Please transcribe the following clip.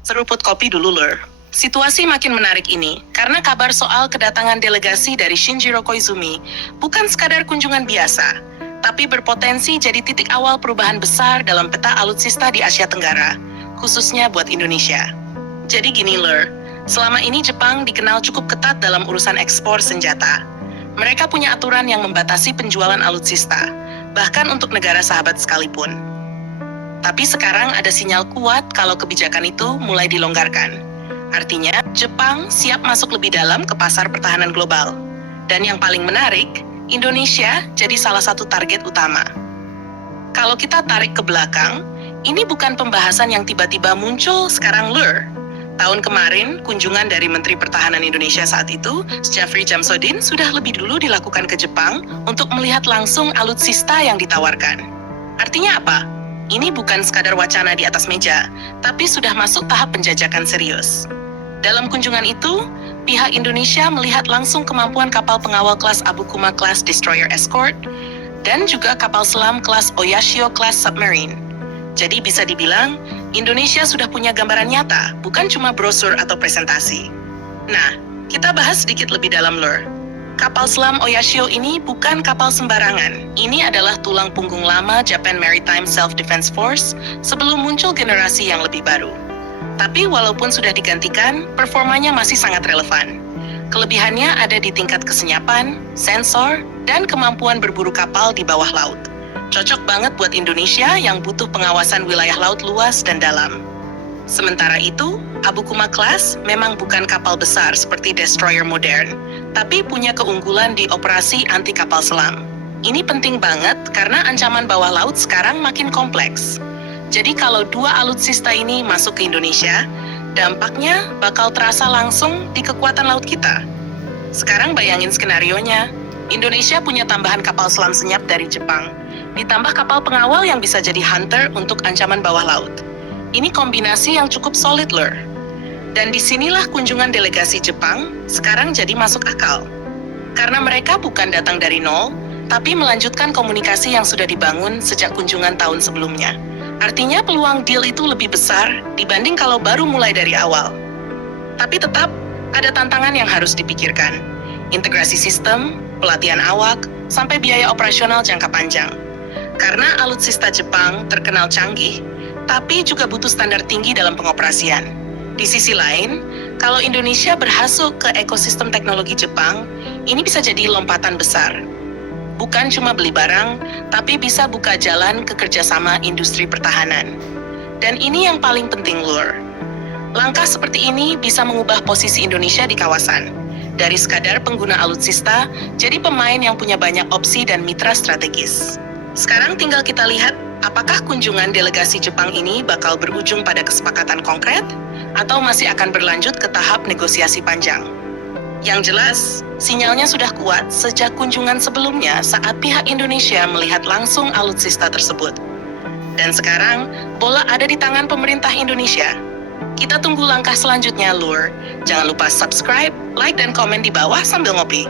Seruput kopi dulu, Lur. Situasi makin menarik ini karena kabar soal kedatangan delegasi dari Shinjiro Koizumi bukan sekadar kunjungan biasa, tapi berpotensi jadi titik awal perubahan besar dalam peta alutsista di Asia Tenggara, khususnya buat Indonesia. Jadi gini, Lur, selama ini Jepang dikenal cukup ketat dalam urusan ekspor senjata. Mereka punya aturan yang membatasi penjualan alutsista, bahkan untuk negara sahabat sekalipun. Tapi sekarang ada sinyal kuat kalau kebijakan itu mulai dilonggarkan. Artinya, Jepang siap masuk lebih dalam ke pasar pertahanan global. Dan yang paling menarik, Indonesia jadi salah satu target utama. Kalau kita tarik ke belakang, ini bukan pembahasan yang tiba-tiba muncul sekarang, Lur. Tahun kemarin, kunjungan dari Menteri Pertahanan Indonesia saat itu, Jeffrey Jamsodin, sudah lebih dulu dilakukan ke Jepang untuk melihat langsung alutsista yang ditawarkan. Artinya apa? Ini bukan sekadar wacana di atas meja, tapi sudah masuk tahap penjajakan serius. Dalam kunjungan itu, pihak Indonesia melihat langsung kemampuan kapal pengawal kelas Abukuma Class Destroyer Escort dan juga kapal selam kelas Oyashio Class Submarine. Jadi bisa dibilang, Indonesia sudah punya gambaran nyata, bukan cuma brosur atau presentasi. Nah, kita bahas sedikit lebih dalam, Lur. Kapal selam Oyashio ini bukan kapal sembarangan. Ini adalah tulang punggung lama Japan Maritime Self-Defense Force sebelum muncul generasi yang lebih baru. Tapi walaupun sudah digantikan, performanya masih sangat relevan. Kelebihannya ada di tingkat kesenyapan, sensor, dan kemampuan berburu kapal di bawah laut. Cocok banget buat Indonesia yang butuh pengawasan wilayah laut luas dan dalam. Sementara itu, Abukuma Class memang bukan kapal besar seperti destroyer modern, tapi punya keunggulan di operasi anti kapal selam. Ini penting banget karena ancaman bawah laut sekarang makin kompleks. Jadi kalau dua alutsista ini masuk ke Indonesia, dampaknya bakal terasa langsung di kekuatan laut kita. Sekarang bayangin skenarionya, Indonesia punya tambahan kapal selam senyap dari Jepang, ditambah kapal pengawal yang bisa jadi hunter untuk ancaman bawah laut. Ini kombinasi yang cukup solid, Lur. Dan disinilah kunjungan delegasi Jepang sekarang jadi masuk akal. Karena mereka bukan datang dari nol, tapi melanjutkan komunikasi yang sudah dibangun sejak kunjungan tahun sebelumnya. Artinya peluang deal itu lebih besar dibanding kalau baru mulai dari awal. Tapi tetap ada tantangan yang harus dipikirkan. Integrasi sistem, pelatihan awak, sampai biaya operasional jangka panjang. Karena alutsista Jepang terkenal canggih, tapi juga butuh standar tinggi dalam pengoperasian. Di sisi lain, kalau Indonesia berhasil ke ekosistem teknologi Jepang, ini bisa jadi lompatan besar. Bukan cuma beli barang, tapi bisa buka jalan ke kerjasama industri pertahanan. Dan ini yang paling penting, Lur. Langkah seperti ini bisa mengubah posisi Indonesia di kawasan. Dari sekadar pengguna alutsista, jadi pemain yang punya banyak opsi dan mitra strategis. Sekarang tinggal kita lihat, apakah kunjungan delegasi Jepang ini bakal berujung pada kesepakatan konkret, atau masih akan berlanjut ke tahap negosiasi panjang. Yang jelas, sinyalnya sudah kuat sejak kunjungan sebelumnya saat pihak Indonesia melihat langsung alutsista tersebut. Dan sekarang, bola ada di tangan pemerintah Indonesia. Kita tunggu langkah selanjutnya, Lur. Jangan lupa subscribe, like, dan komen di bawah sambil ngopi.